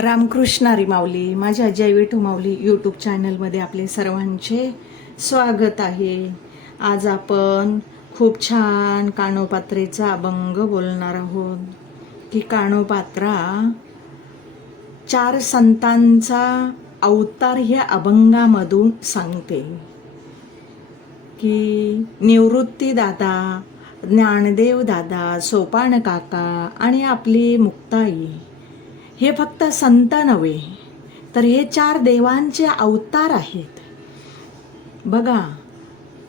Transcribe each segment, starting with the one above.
रामकृष्णारी माऊली माझ्या जय माऊली यूट्यूब चॅनलमध्ये आपले सर्वांचे स्वागत आहे. आज आपण खूप छान कानोपात्रेचा अभंग बोलणार आहोत. की कानोपात्रा चार संतांचा अवतार ह्या अभंगामधून सांगते. की निवृत्ती दादा ज्ञानदेव दादा सोपान काका आणि आपली मुक्ताई. हे फक्त संत नव्हे तर हे चार देवांचे अवतार आहेत. बघा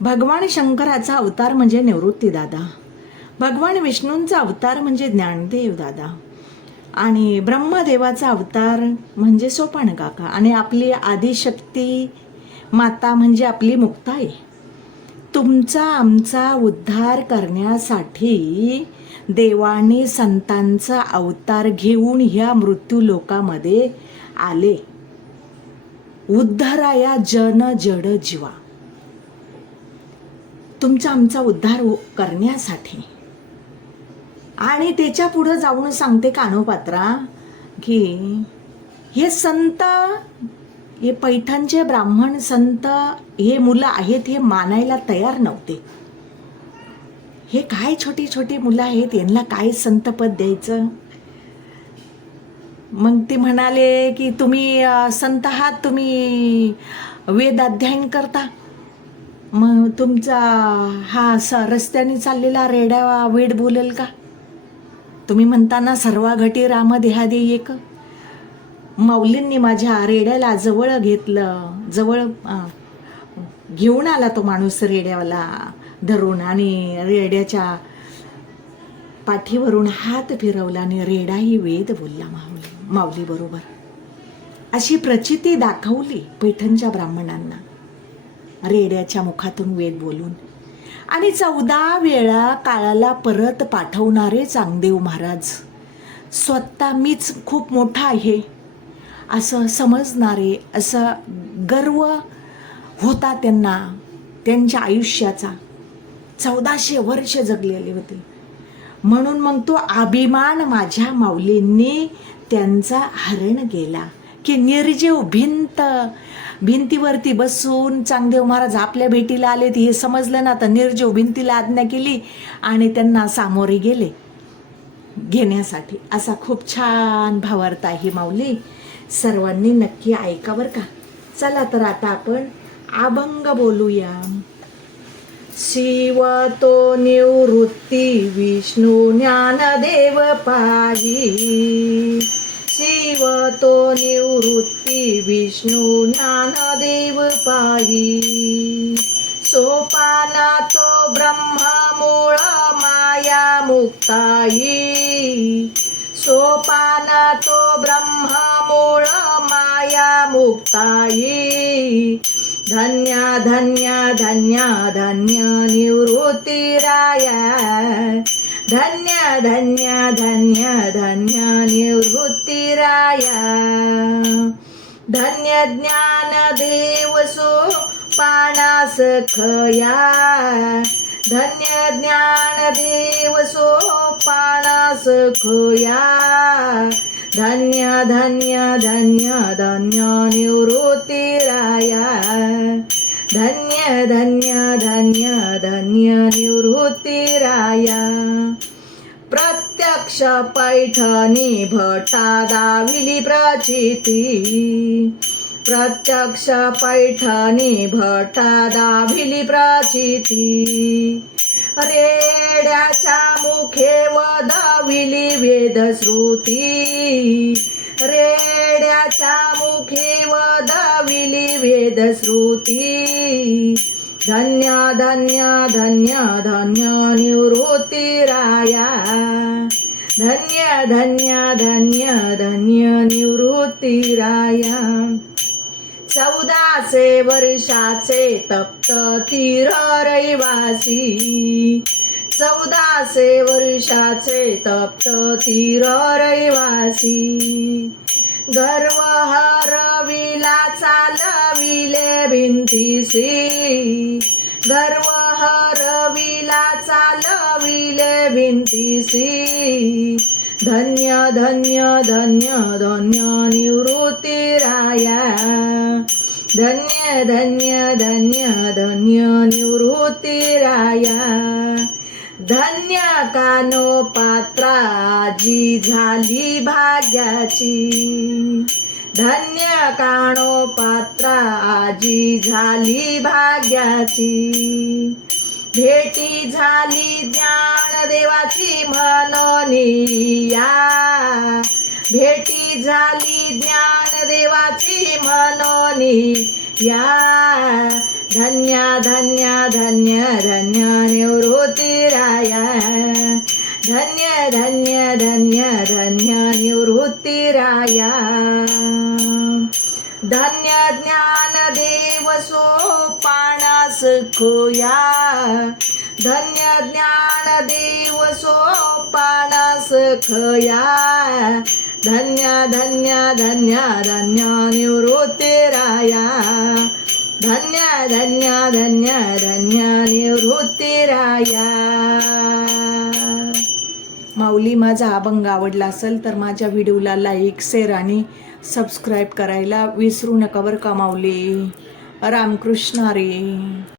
भगवान शंकराचा अवतार म्हणजे निवृत्ती दादा. भगवान विष्णूंचा अवतार म्हणजे ज्ञानदेव दादा. आणि ब्रह्मदेवाचा अवतार म्हणजे सोपान काका. आणि आपली आदिशक्ती माता म्हणजे आपली मुक्ताई. तुमचा आमचा उद्धार करण्यासाठी देवाने संतांचा अवतार घेऊन ह्या मृत्यू लोकामध्ये आले. उद्धाराया जन जड जीवा. तुमचा आमचा उद्धार करण्यासाठी. आणि त्याच्या पुढं जाऊन सांगते कानोपात्रा की हे संत हे पैठणचे ब्राह्मण संत हे मुलं आहेत हे मानायला तयार नव्हते. हे काय छोटी छोटी मुलं आहेत? यांना काय संतपद द्यायचं? मग ते म्हणाले की तुम्ही संत आहात तुम्ही वेद अध्ययन करता. मग तुमचा हा स रस्त्याने चाललेला रेड्या वेड बोलेल का? तुम्ही म्हणताना सर्वा घटी राम देहादे एक. माऊलींनी माझ्या रेड्याला जवळ घेतलं जवळ घेऊन आला तो माणूस रेड्यावाला. धरून आणि रेड्याच्या पाठीवरून हात फिरवला आणि रेडाही वेद बोलला माऊली माऊली बरोबर. अशी प्रचिती दाखवली पैठणच्या ब्राह्मणांना. रेड्याच्या मुखातून वेद बोलून आणि चौदा वेळा काळाला परत पाठवणारे चांगदेव महाराज स्वतः मीच खूप मोठा आहे. असं समजणारे असं गर्व होता त्यांना त्यांच्या आयुष्याचा. चौदाशे वर्ष जगलेले होते. म्हणून मग तो अभिमान माझ्या माऊलींनी त्यांचा हरण केला. की निर्जीव भिंत भिंतीवरती बसून चांगदेव महाराज आपल्या भेटीला आले हे समजलं ना तर निर्जीव भिंतीला आज्ञा केली आणि त्यांना सामोरे गेले. घेण्यासाठी. असा खूप छान भावार्थ आहे माऊली. सर्वांनी नक्की ऐका बरं का. चला तर आता आपण अभंग बोलूया. शिव तो निवृत्ती विष्णू ज्ञानदेव पाही. शिव तो निवृत्ती विष्णू ज्ञानदेव पाही. सोपाना तो ब्रह्मा मूळ माया मुक्ताई. सोपाना तो ब्रह्मा मूळ माया मुक्ताई. धन्य धन्य धन्य धन्य निवृत्तीराया धन्य धन्य धन्य धन्य निवृत्तीराया धन्य ज्ञान देवसो पाणास खया। धन्य ज्ञान देवसो पाणास खोया। धन्य धन्य धन्य धन्य निवृत्तीराया धन्य धन्य धन्य धन्य निवृत्तीराया प्रत्यक्ष पैठणी भटा दाविली प्रचिती प्रत्यक्ष पैठणी भटा दाविली प्रचिती रेड्याच्या मुखे वदाविली वेदश्रुती. रेड्याच्या मुखे वदाविली वेदश्रुती. धन्य धन्य धन्य धन्य निवृत्ती राया. धन्य धन्य धन्य धन्य निवृत्ती राया. चौदाशे वर्षाचे तप्त तीर रहिवासी चौदाशे वर्षाचे तप्त तीर रहिवासी गर्व हरविला चालविले भिंतीसी. गर्व हरविला चालविले भिंतीसी. धन्य धन्य धन्य धन्य निवृत्तीराया धन्य धन्य धन्य धन्य निवृत्तीराया धन्य कानो पात्राजी झाली भाग्याची। धन्य कानो पात्रा आजी झाली भाग्याची। भेटी झाली ज्ञान देवाची म्हणून या भेटी झाली ज्ञान देवाची म्हणून या धन्य धन्य धन्य धन्य निवृत्तीराया धन्य धन्य धन्य धन्य निवृत्तीराया धन्य ज्ञान देव सोपानास खोया. धन्य ज्ञान देव सोपानास खया. धन्य धन्य धन्य धन्य निवृत्तीराया धन्य धन्य धन्य धन्य निवृत्तीराया माऊली माझा अभंग आवडला असेल तर माझ्या व्हिडिओला लाईक शेअर आणि सबस्क्राईब करायला विसरू नका बरं का माऊली? रामकृष्ण रे.